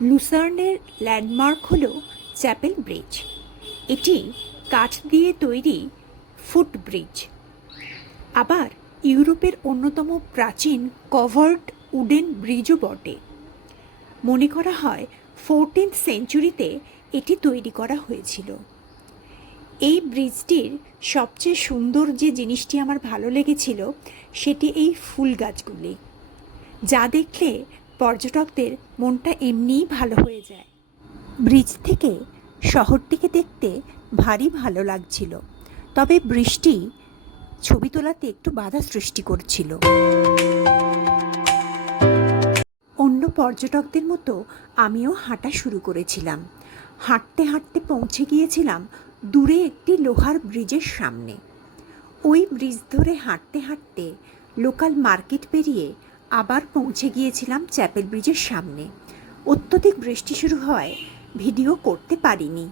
লুসার্নের landmark হল chapel bridge. এটি কাঠ দিয়ে তৈরি ফুটব্রিজ, আবার ইউরোপের অন্যতম প্রাচীন কভার্ড উডেন ব্রিজও বটে। মনে করা হয় 14th সেঞ্চুরিতে এটি তৈরি করা হয়েছিল। এই ব্রিজটির সবচেয়ে সুন্দর যে জিনিসটি আমার ভালো লেগেছিল সেটি এই ফুল গাছগুলি, যা দেখলে পর্যটকদের মনটা এমনিই ভালো হয়ে যায়। ব্রিজ থেকে শহরটিকে দেখতে ভারী ভালো লাগছিল, তবে বৃষ্টি ছবি তোলাতে একটু বাধা সৃষ্টি করছিল। অন্য পর্যটকদের মতো আমিও হাঁটা শুরু করেছিলাম। হাঁটতে হাঁটতে পৌঁছে গিয়েছিলাম দূরে একটি লোহার ব্রিজের সামনে। ওই ব্রিজ ধরে হাঁটতে হাঁটতে লোকাল মার্কেট পেরিয়ে আবার পৌঁছে গিয়েছিলাম চ্যাপেল ব্রিজের সামনে। অত্যধিক বৃষ্টি শুরু হওয়ায় ভিডিও করতে পারিনি।